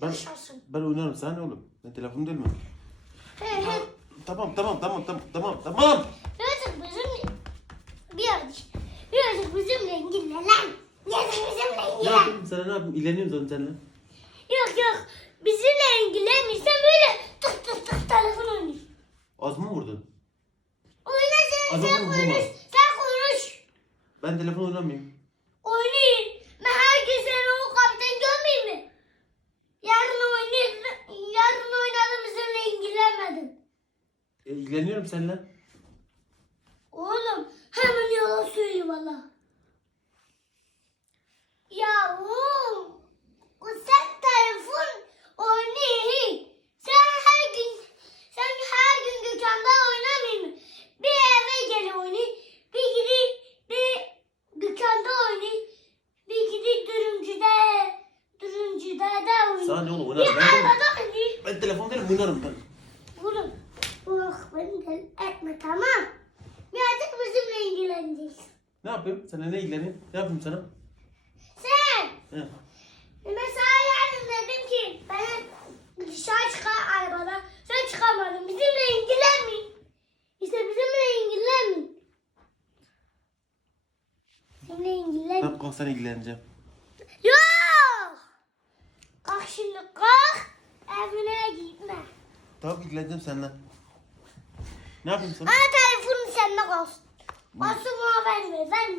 sana ne oğlum? Ben telefonum değil mi? He he. Tamam tamam tamam tamam tamam tamam. Birazcık bizimle... Birazcık. Birazcık bizimle ilgilen lan. Birazcık bizimle Ne ilgilen. yapayım sana ne yapayım? İleniyorum zaten seninle. Yok yok. Bizimle ilgilenmirsen böyle tık tık tık telefon oynuyor. Az mı vurdun? Oyna sen, sen vurma. konuş. Sen konuş. Ben telefon oynamayayım. E, ilgileniyorum seninle. Oğlum hemen yalan söylüyor valla. Ya oğlum. O sen telefon oynayın. Sen her gün sen her gün dükkanda oynamayın mı? Bir eve gel oynayın. Bir gidip bir dükkanda oynayın. Bir gidip dürümcüde dürümcüde de oynayın. Sana ne oğlum Bir oynarım. Ben, arabada ben telefon değilim oynarım ben. Beni deli etme tamam. Birazcık bizimle ilgileneceksin. Ne yapayım? Seninle ne ilgileneyim? Ne yapayım sana? Sen. He. Mesela yarın dedim ki ben dışarı çıkar arabada. Sen çıkamadın. Bizimle ilgilenmeyin. İşte bizimle ilgilenmeyin. Bizimle ilgilen. Tamam kalk sana ilgileneceğim. Yok. Kalk şimdi kalk. Evine gitme. Tamam ilgileneceğim seninle. Ne yapayım sana? Ana telefonu sende kalsın. Kalsın bana verme. Verme.